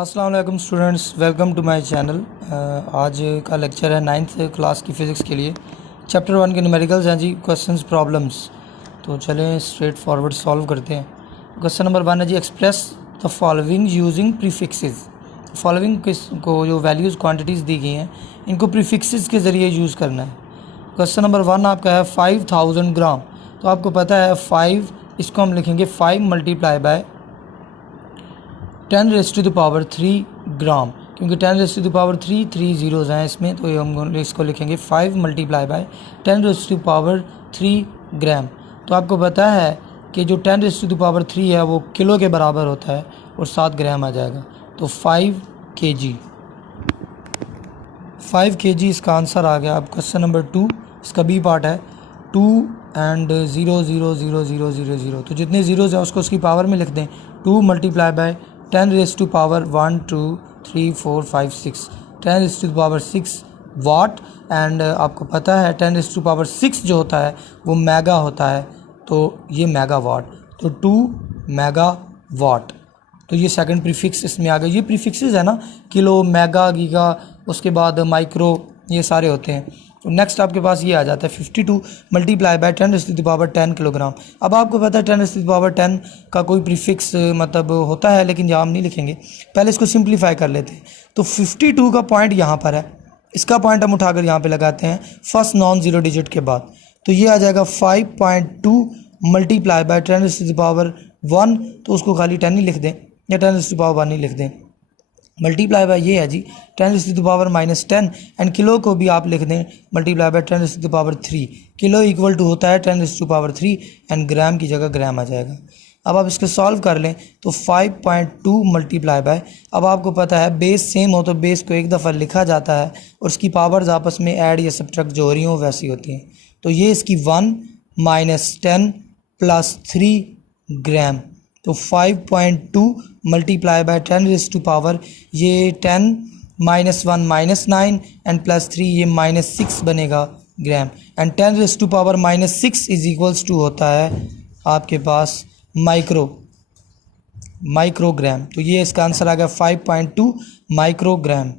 अस्सलाम वालेकुम students, welcome to my channel. आज का लेक्चर है 9th क्लास की फ़िज़िक्स के लिए। चैप्टर 1 के न्यूमेरिकल्स हैं जी, क्वेश्चंस प्रॉब्लम्स। तो चलें स्ट्रेट फॉरवर्ड सॉल्व करते हैं। क्वेश्चन नंबर 1 है जी, express the following using prefixes. Following को जो वैल्यूज़ क्वांटिटीज़ दी गई हैं इनको प्रीफिक्सेस के ज़रिए यूज़ करना है। क्वेश्चन नंबर 1 आपका है 5000 ग्राम। तो आपको पता है 5, इसको हम लिखेंगे 5 मल्टीप्लाई बाय 10⁻³ ग्राम, क्योंकि 10⁻³ 3 ज़ीरोज़ हैं इसमें, तो हम इसको लिखेंगे 5 मल्टीप्लाई बाय 10⁻³ ग्राम। तो आपको पता है कि जो 10⁻³ है वो किलो के बराबर होता है और 7 ग्राम आ जाएगा, तो 5 kg। 5 kg इसका आंसर आ गया। अब क्वेश्चन नंबर 2, इसका बी पार्ट है 2 and 0 0 0 0 0 0। तो जितने ज़ीरोज़ हैं उसको उसकी पावर में लिख दें। 2 मल्टीप्लाई बाय 10⁻1 2 3 4 5 6 10⁻6 वाट। एंड आपको पता है 10⁻6 जो होता है वो मेगा होता है, तो ये मेगा वाट, तो 2 मेगा वाट। तो ये सेकंड प्रीफिक्स इसमें आ गया। ये प्रीफिक्सेस है ना, किलो, मेगा, गीगा, उसके बाद माइक्रो, ये सारे होते हैं। तो नेक्स्ट आपके पास ये आ जाता है 52 मल्टीप्लाई बाय 10⁻10 किलोग्राम। अब आपको पता है 10⁻10 का कोई प्रीफिक्स मतलब होता है, लेकिन यहाँ हम नहीं लिखेंगे, पहले इसको सिंप्लीफाई कर लेते हैं। तो 52 का पॉइंट यहाँ पर है, इसका पॉइंट हम उठाकर यहाँ पे लगाते हैं फर्स्ट नॉन ज़ीरो डिजिट के बाद। तो ये आ जाएगा 5.2 मल्टीप्लाई बाय 10⁻1, तो उसको खाली 10 ही लिख दें या 10⁻1 ही लिख दें। मल्टीप्लाई बाय ये है जी 10⁻−10, एंड किलो को भी आप लिख दें multiply by 10⁻3। Kilo equal to होता है 10⁻3 एंड ग्राम की जगह ग्राम आ जाएगा। अब आप इसको सॉल्व कर लें तो 5.2 मल्टीप्लाई बाय, अब आपको पता है बेस सेम हो तो बेस को एक दफ़ा लिखा जाता है और उसकी पावर्स आपस में ऐड या सब्ट्रैक्ट जो हो रही हो वैसी होती हैं। तो ये इसकी 1 - 10 + 3 ग्राम, तो 5.2 मल्टीप्लाई बाय 10⁻, ये 10 - 1 -9 एंड +3 ये -6 बनेगा ग्राम, एंड 10⁻6 इज इक्वल्स टू होता है आपके पास माइक्रोग्राम। तो ये इसका आंसर आ गया 5.2 माइक्रोग्राम।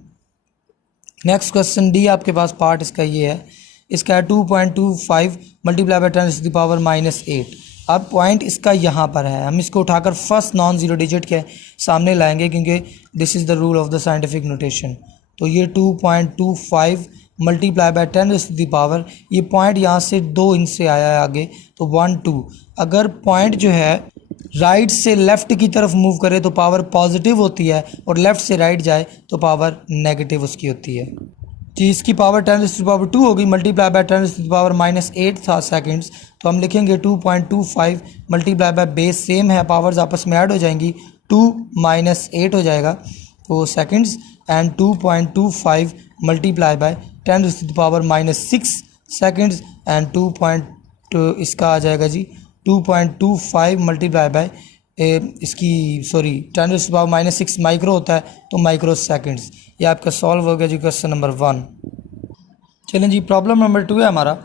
नेक्स्ट क्वेश्चन डी आपके पास पार्ट इसका ये है, इसका है 2.25 मल्टीप्लाई बाय 10⁻8। अब पॉइंट इसका यहाँ पर है, हम इसको उठाकर फर्स्ट नॉन ज़ीरो डिजिट के सामने लाएंगे क्योंकि this is the rule of the scientific notation. तो ये 2.25 मल्टीप्लाई बाय 10⁻, ये पॉइंट यहाँ से 2 इंच से आया है आगे, तो 1 2। अगर पॉइंट जो है राइट से लेफ़्ट की तरफ मूव करे तो पावर पॉजिटिव होती है, और लेफ़्ट से राइट जाए तो पावर नेगेटिव उसकी होती है जी। इसकी पावर 10⁻2 होगी, मल्टीप्लाई बाय 10⁻8 था सेकंड्स, तो हम लिखेंगे 2.25 मल्टीप्लाई बाय बेस सेम है, पावर्स आपस में ऐड हो जाएंगी, 2 - 8 हो जाएगा वो seconds, and 2.25 multiply by 10⁻6 seconds, and 2. इसका आ जाएगा जी 2.25 मल्टीप्लाई बाय इसकी 10⁻6 माइक्रो होता है, तो माइक्रो सेकंड्स। ये आपका सॉल्व हो गया जी क्वेश्चन नंबर 1। चलें जी, प्रॉब्लम नंबर 2 है हमारा,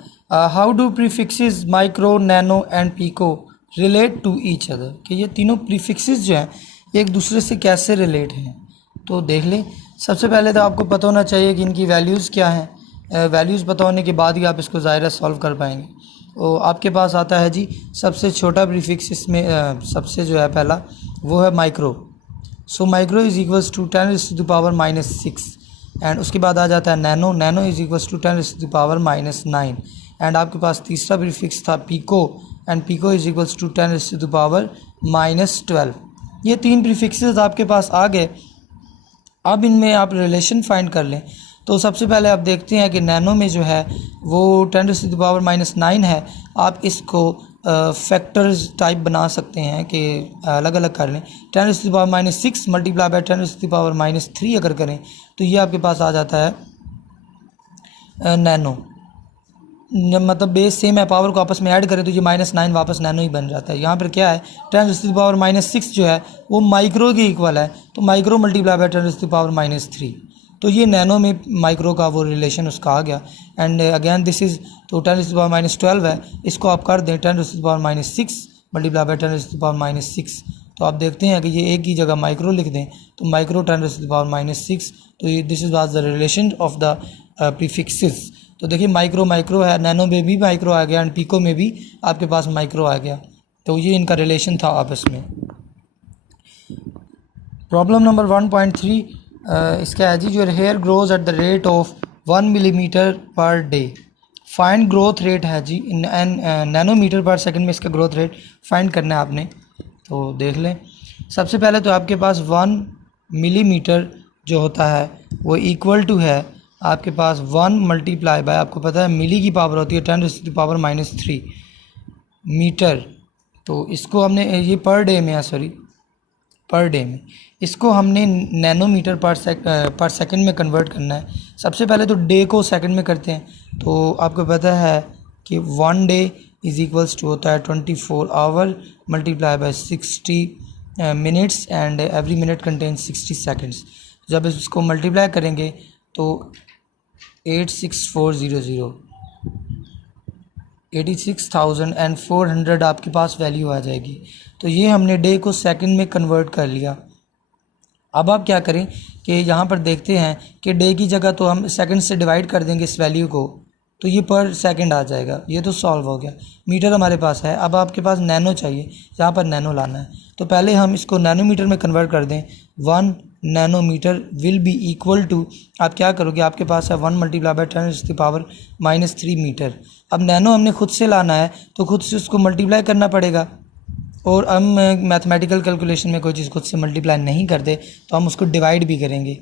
how do prefixes micro, nano and pico relate to each other. कि ये तीनों प्रीफिक्सेस जो हैं एक दूसरे से कैसे रिलेट हैं। तो देख लें, सबसे पहले तो आपको पता होना चाहिए कि इनकी वैल्यूज़ क्या हैं। वैल्यूज़ पता होने के बाद ही आप इसको ज़ाहिर सॉल्व कर पाएंगे। तो आपके पास आता है जी सबसे छोटा प्रीफिक्स इसमें सबसे जो है पहला वो है micro. So micro is equals to 10⁻⁻6, and उसके बाद आ जाता है nano. Nano is equals to 10⁻⁹, and आपके पास तीसरा प्रीफिक्स था pico, and pico is equals to 10⁻12। ये 3 प्रीफिक्सेस आपके पास आ गए। अब इनमें आप रिलेशन फाइंड कर लें। तो सबसे पहले आप देखते हैं कि नैनो में जो है वो 10⁻⁹ है। आप इसको फैक्टर्स टाइप बना सकते हैं कि अलग अलग कर लें। 10⁻6 मल्टीप्लाई बाय 10⁻³ अगर करें तो ये आपके पास आ जाता है नैनो। मतलब बेस सेम है, पावर को आपस में ऐड करें तो ये -9 वापस नैनो ही बन जाता है। यहाँ पर क्या है 10⁻6 जो है वो माइक्रो के इक्वल है, तो माइक्रो मल्टीप्लाई बाय 10⁻3, तो ये नैनो में माइक्रो का वो रिलेशन उसका आ गया। एंड अगेन दिस इज़, तो 10⁻12 है, इसको आप कर दें 10⁻6 मल्टीप्लाई बाय 10⁻6, तो आप देखते हैं कि ये एक ही जगह माइक्रो लिख दें तो माइक्रो 10⁻⁻⁶, तो ये this is was the relation of the prefixes. तो देखिए माइक्रो माइक्रो है, नैनो में भी माइक्रो आ गया एंड पिको में भी आपके पास माइक्रो आ गया, तो ये इनका रिलेशन था आपस में। प्रॉब्लम नंबर 1.3 इसका है जी, your hair grows at the rate of 1 millimetre per day, find growth rate है जी इन नैनोमीटर पर सेकंड में इसका ग्रोथ रेट फाइंड करना है आपने। तो देख लें, सबसे पहले तो आपके पास 1 मिलीमीटर जो होता है वो इक्वल टू है आपके पास 1 मल्टीप्लाई बाय, आपको पता है मिली की पावर होती है 10⁻³ मीटर, तो इसको हमने ये पर डे में है, सॉरी पर डे में, इसको हमने नैनोमीटर पर सेकंड में कन्वर्ट करना है। सबसे पहले तो डे को सेकंड में करते हैं, तो आपको पता है कि 1 डे इज़ इक्वल्स टू होता है 24 hour multiply by 60 minutes and every minute contains 60 seconds. जब इसको मल्टीप्लाई करेंगे तो 86,400 आपके पास वैल्यू आ जाएगी। तो ये हमने डे को सेकंड में कन्वर्ट कर लिया। अब आप क्या करें कि यहाँ पर देखते हैं कि डे की जगह तो हम सेकंड से डिवाइड कर देंगे इस वैल्यू को, तो ये पर सेकंड आ जाएगा, ये तो सॉल्व हो गया। मीटर हमारे पास है, अब आपके पास नैनो चाहिए, यहाँ पर नैनो लाना है, तो पहले हम इसको नैनोमीटर में कन्वर्ट कर दें। 1 nanometer will be equal to, आप क्या करोगे, आपके पास है 1 मल्टीप्लाई बाय 10⁻³ मीटर। अब नैनो हमने खुद से लाना है तो खुद से उसको मल्टीप्लाई करना पड़ेगा, और हम मैथमेटिकल कैलकुलेशन में कोई चीज़ खुद से मल्टीप्लाई नहीं करते तो हम उसको डिवाइड भी करेंगे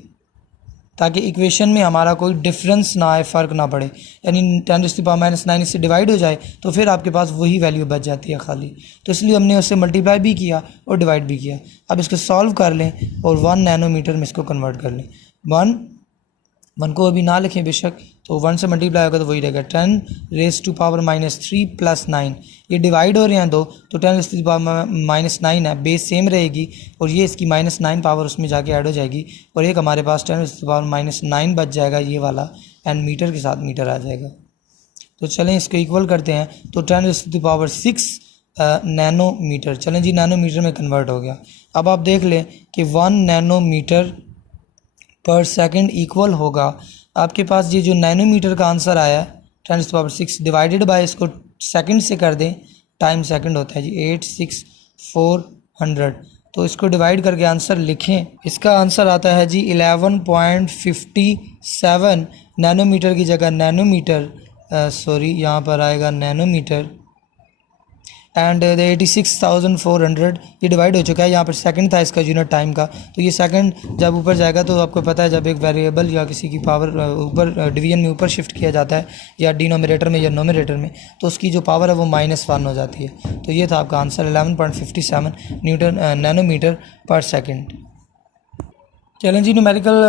ताकि इक्वेशन में हमारा कोई डिफरेंस ना आए, फ़र्क ना पड़े, यानी 10⁻⁹ इससे डिवाइड हो जाए तो फिर आपके पास वही वैल्यू बच जाती है खाली, तो इसलिए हमने उससे मल्टीप्लाई भी किया और डिवाइड भी किया। अब इसको सॉल्व कर लें और 1 नैनोमीटर में इसको कन्वर्ट कर लें। 1 को अभी ना लिखें बेशक, तो 1 से मल्टीप्लाई होगा तो वही रहेगा 10⁻³ + 9, ये डिवाइड हो रहे हैं दो, तो 10⁻⁻⁹ है, बेस सेम रहेगी और ये इसकी -9 पावर उसमें जाके ऐड हो जाएगी और एक हमारे पास 10⁻⁹ बच जाएगा ये वाला, एंड मीटर के साथ मीटर आ जाएगा। तो चलें इसको इक्वल करते हैं, तो 10⁻⁶ नैनोमीटर, चलें जी नैनोमीटर में कन्वर्ट हो गया। अब आप देख लें कि 1 नैनोमीटर पर सेकंड इक्वल होगा आपके पास ये जो नैनोमीटर का आंसर आया 10⁻⁶ डिवाइडेड बाय, इसको सेकंड से कर दें, टाइम सेकंड होता है जी 86400, तो इसको डिवाइड करके आंसर लिखें। इसका आंसर आता है जी 11.57 नैनोमीटर की जगह नैनोमीटर, सॉरी यहाँ पर आएगा नैनोमीटर, एंड 86,400 ये डिवाइड हो चुका है। यहाँ पर सेकंड था इसका यूनिट टाइम का, तो ये सेकंड जब ऊपर जाएगा तो आपको पता है जब एक वेरिएबल या किसी की पावर ऊपर डिवीजन में ऊपर शिफ्ट किया जाता है या डिनोमिनेटर में या नोमिनेटर में, तो उसकी जो पावर है वो -1 हो जाती है। तो ये था आपका आंसर 11.57 नैनोमीटर पर सेकंड। चलें जी न्यूमेरिकल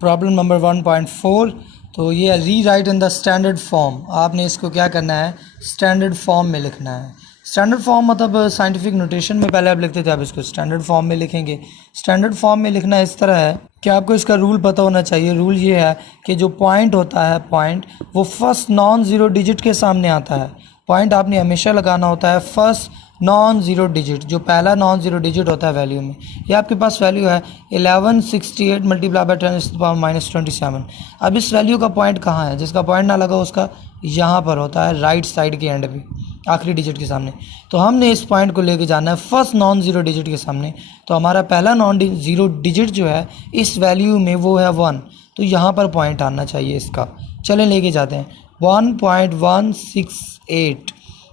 प्रॉब्लम नंबर 1.4, तो ये री right in the standard form. आपने इसको क्या करना है, स्टैंडर्ड फॉर्म में लिखना है। स्टैंडर्ड फॉर्म मतलब साइंटिफिक नोटेशन में पहले आप लिखते थे, आप इसको स्टैंडर्ड फॉर्म में लिखेंगे। स्टैंडर्ड फॉर्म में लिखना इस तरह है कि आपको इसका रूल पता होना चाहिए। रूल ये है कि जो पॉइंट होता है, पॉइंट वो फर्स्ट नॉन ज़ीरो डिजिट के सामने आता है। पॉइंट आपने हमेशा लगाना होता है फर्स्ट नॉन ज़ीरो डिजिट, जो पहला नॉन ज़ीरो डिजिट होता है वैल्यू में। ये आपके पास वैल्यू है 1168 मल्टीप्लाई बाय 10⁻⁻27। अब इस वैल्यू का पॉइंट कहाँ है, जिसका पॉइंट ना लगा उसका यहाँ पर होता है राइट साइड के एंड पे, आखिरी डिजिट के सामने। तो हमने इस पॉइंट को लेके जाना है फर्स्ट नॉन ज़ीरो डिजिट के सामने। तो हमारा पहला नॉन ज़ीरो डिजिट जो है इस वैल्यू में वो है 1, तो यहाँ पर पॉइंट आना चाहिए इसका। चलें लेके जाते हैं 1.168,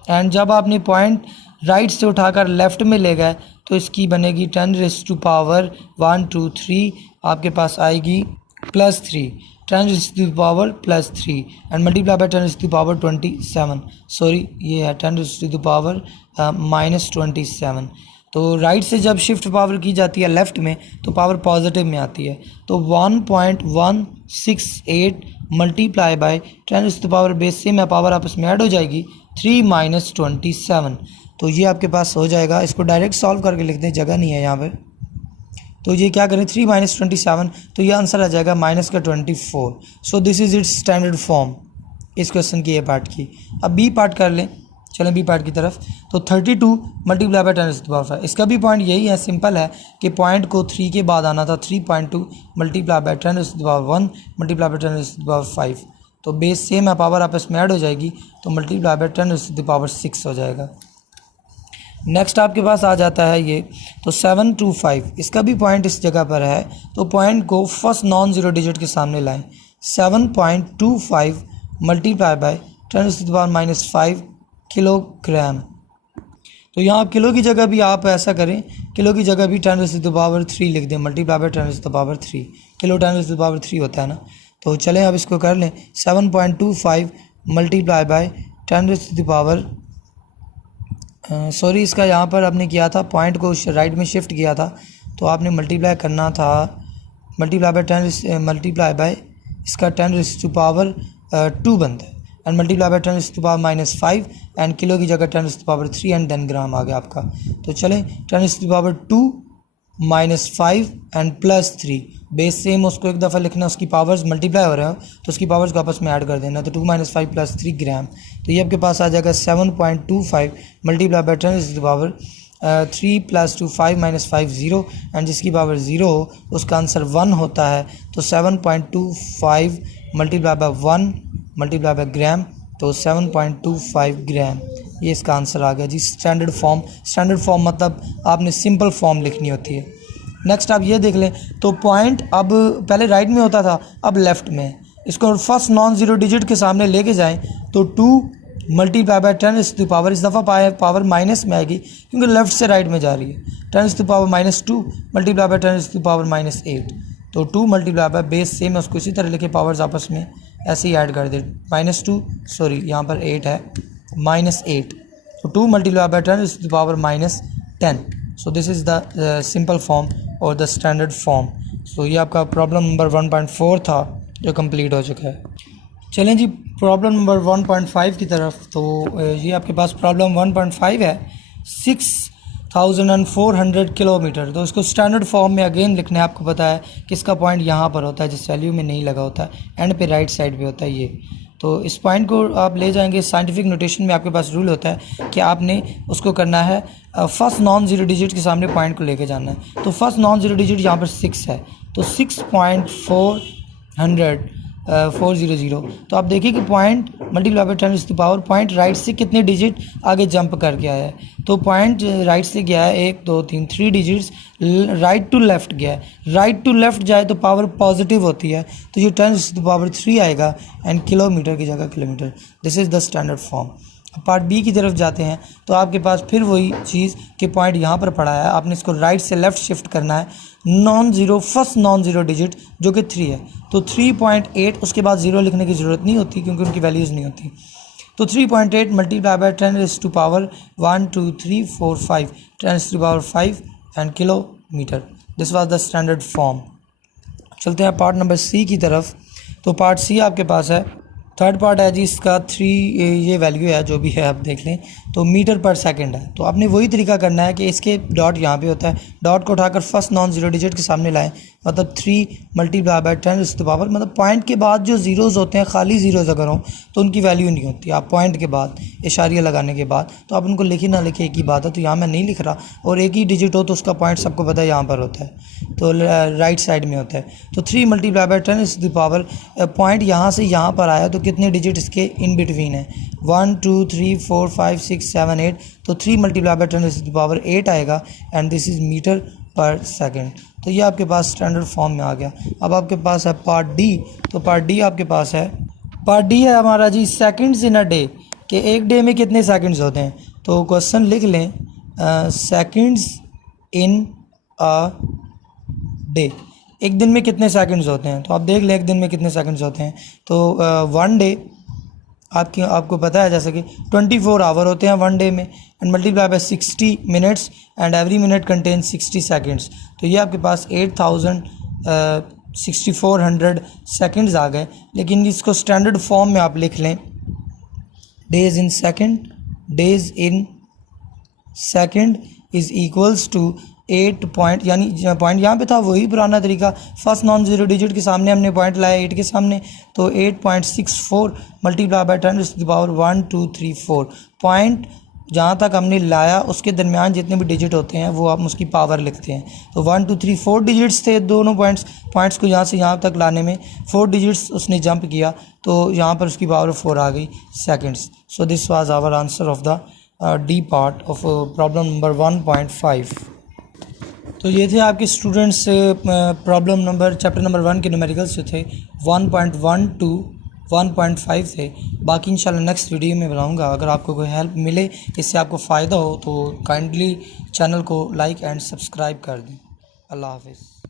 एंड जब आपने पॉइंट राइट से उठाकर लेफ़्ट में ले गए तो इसकी बनेगी 10⁻⁻⁰ आपके पास आएगी +3, 10⁻⁻3 एंड मल्टीप्लाई बाय 10⁻27, सॉरी ये है 10⁻⁻27। तो राइट से जब शिफ्ट पावर की जाती है लेफ़्ट में तो पावर पॉजिटिव में आती है। तो 1.168 मल्टीप्लाई बाय 10⁻⁻ बेस से में पावर आपस में ऐड हो जाएगी 3 - 27, तो ये आपके पास हो जाएगा। इसको डायरेक्ट सॉल्व करके लिख दें, जगह नहीं है यहाँ पर, तो ये क्या करें 3 - 27, तो ये आंसर आ जाएगा -24। So this is it's standard form इस क्वेश्चन की ए पार्ट की। अब बी पार्ट कर लें। चलें बी पार्ट की तरफ। तो 32 मल्टीप्लाई बाय 10⁵, इसका भी पॉइंट यही है, सिंपल है कि पॉइंट को 3 के बाद आना था। 3.2 मल्टीप्लाई बाय 10⁻1 मल्टीप्लाई बाय 10⁵, तो बेस सेम है, पावर आपस में ऐड हो जाएगी, तो मल्टीप्लाई बाय 10⁶ हो जाएगा। नेक्स्ट आपके पास आ जाता है ये, तो 725, इसका भी पॉइंट इस जगह पर है, तो पॉइंट को फर्स्ट नॉन ज़ीरो डिजिट के सामने लाएं। 7.25 मल्टीप्लाई बाय 10⁻⁻5 किलोग्राम। तो यहाँ किलो की जगह भी आप ऐसा करें, किलो की जगह भी 10⁻³ लिख दें, मल्टीप्लाई बाय 10⁻³ किलो 10⁻³ होता है ना। तो चलें अब इसको कर लें। 7.25 मल्टीप्लाई बाय 10⁻, सॉरी इसका यहाँ पर आपने किया था, पॉइंट को राइट में शिफ्ट किया था, तो आपने मल्टीप्लाई करना था, मल्टीप्लाई बाय 10 मल्टीप्लाई बाय इसका 10⁻² बनता है, and multiply by 10⁻⁻5 and kilo की जगह 10⁻³ एंड देन ग्राम आ गया आपका। तो चलें 10⁻² -5 एंड +3, बेस सेम उसको एक दफ़ा लिखना, उसकी पावर्स मल्टीप्लाई हो रहा है तो उसकी पावर्स को आपस में ऐड कर देना, तो 2 - 5 + 3 ग्राम। तो ये आपके पास आ जाएगा 7.25 मल्टीप्लाई बाय 10⁻³ 3 + 2 5 - 5 0, एंड जिसकी पावर 0 हो उसका आंसर 1 होता है। तो 7.25 मल्टीप्लाई बाय 1 मल्टीप्लाई बाय ग्राम, तो 7.25 ग्राम, ये इसका आंसर आ गया जी। स्टैंडर्ड फॉर्म मतलब आपने सिंपल फॉर्म लिखनी होती है। नेक्स्ट आप ये देख लें, तो पॉइंट अब पहले राइट में होता था, अब लेफ़्ट में। इसको फर्स्ट नॉन ज़ीरो डिजिट के सामने लेके जाएं, तो 2 मल्टीप्लाई बाय 10⁻, इस दफ़ा पावर माइनस में आएगी क्योंकि लेफ़्ट से राइट में जा रही है। 10⁻⁻2 मल्टीप्लाई बाय 10⁻⁻8, तो 2 मल्टीप्लाई बाय, बेस सेम है, उसको इसी तरह लेके पावर्स आपस में ऐसे ही ऐड कर दे। -2, सॉरी यहाँ पर 8 है, -8, तो 2 multiply by 10⁻10। So this is the simple form और द स्टैंडर्ड फॉर्म। सो ये आपका प्रॉब्लम नंबर 1.4 था जो कंप्लीट हो चुका है। चलें जी प्रॉब्लम नंबर 1.5 की तरफ। तो ये आपके पास प्रॉब्लम 1.5 है, 6400 किलोमीटर। तो इसको स्टैंडर्ड फॉर्म में अगेन लिखना है। आपको पता है कि इसका पॉइंट यहाँ पर होता है, जिस वैल्यू में नहीं लगा होता है, एंड पे राइट साइड पे होता है ये। तो इस पॉइंट को आप ले जाएंगे, साइंटिफिक नोटेशन में आपके पास रूल होता है कि आपने उसको करना है फर्स्ट नॉन ज़ीरो डिजिट के सामने पॉइंट को लेके जाना है। तो फर्स्ट नॉन ज़ीरो डिजिट यहाँ पर 6 है, तो 6.400 तो आप देखिए कि point multiply by 10⁻, point right से कितने डिजिट आगे जंप करके आया है। तो पॉइंट राइट से गया है 1 2 3 3 डिजिट्स, राइट टू लेफ़्ट गया है। राइट टू लेफ़्ट जाए तो पावर पॉजिटिव होती है, तो ये 10⁻³ आएगा एंड किलोमीटर की जगह kilometer. This is the standard form. Part B की तरफ जाते हैं, तो आपके पास फिर वही चीज़ कि पॉइंट यहाँ पर पड़ा है, आपने इसको राइट से लेफ़्ट शिफ्ट करना है। फर्स्ट नॉन ज़ीरो डिजिट जो कि 3 है, तो 3.8, उसके बाद 0 लिखने की ज़रूरत नहीं होती क्योंकि उनकी वैल्यूज़ नहीं होती। तो 3.8 multiply by 10⁻1 2 3 4 5 10⁵ and kilometre. This was the standard form. चलते हैं पार्ट नंबर सी की तरफ। तो पार्ट सी आपके पास है, थर्ड पार्ट है जी इसका 3, ये वैल्यू है जो भी है आप देख लें, तो मीटर पर सेकंड है। तो आपने वही तरीका करना है कि इसके डॉट यहाँ पे होता है, डॉट को उठाकर फर्स्ट नॉन ज़ीरो डिजिट के सामने लाएं, मतलब 3 मल्टीप्लाई बाय 10⁻, मतलब पॉइंट के बाद जो ज़ीरोज़ होते हैं, खाली ज़ीरोज़ अगर हों तो उनकी वैल्यू नहीं होती। आप पॉइंट के बाद इशारिया लगाने के बाद, तो आप उनको लिखे ना लिखे एक ही बात है, तो यहाँ मैं नहीं लिख रहा, और एक ही डिजिट हो तो उसका पॉइंट सबको पता है यहाँ पर होता है, तो राइट साइड में होता है। तो 3 मल्टीप्लाई बाय 10⁻, पॉइंट यहाँ से यहाँ पर आया, तो कितने डिजिट इसके इन बिटवीन है, 1 2 3 4 5 6 7 8, तो 3 मल्टीप्लाई बाय 10⁸ आएगा, एंड दिस इज़ मीटर पर सेकंड। तो ये आपके पास स्टैंडर्ड फॉर्म में आ गया। अब आपके पास है पार्ट डी। तो पार्ट डी आपके पास है, पार्ट डी है हमारा जी सेकंड्स इन अ डे, कि एक डे में कितने सेकंड्स होते हैं। तो क्वेश्चन लिख लें, सेकंड्स इन अ डे, एक दिन में कितने सेकंड्स होते हैं। तो आप देख लें एक दिन में कितने सेकंड्स होते हैं। तो 1 डे आपको पता है जैसे कि 24 आवर होते हैं 1 डे में, and multiply by 60 minutes, and every minute contain 60 seconds. तो ये आपके पास 6400 सेकंड्स आ गए। लेकिन इसको स्टैंडर्ड फॉर्म में आप लिख लें, days in second is equals to 8 point, यानी पॉइंट यहाँ पे था वही पुराना तरीका, फर्स्ट नॉन ज़ीरो डिजिट के सामने हमने पॉइंट लाया 8 के सामने, तो 8.64 multiply by 10 to the power 1 2 3 4। Point जहाँ तक हमने लाया उसके दरमियान जितने भी डिजिट होते हैं वो आप उसकी पावर लिखते हैं। तो 1 2 3 4 डिजिट्स थे दोनों पॉइंट्स को यहाँ से यहाँ तक लाने में 4 डिजिट्स उसने जंप किया, तो यहाँ पर उसकी पावर 4 आ गई seconds. So this was our answer of the D part of problem number 1.5। तो ये थे आपके students problem number chapter number 1 के न्यूमेरिकल्स जो थे 1.1 टू 1.5 थे। बाकी इंशाल्लाह नेक्स्ट वीडियो में बनाऊंगा। अगर आपको कोई हेल्प मिले, इससे आपको फ़ायदा हो, तो काइंडली चैनल को लाइक एंड सब्सक्राइब कर दें। अल्लाह हाफिज़।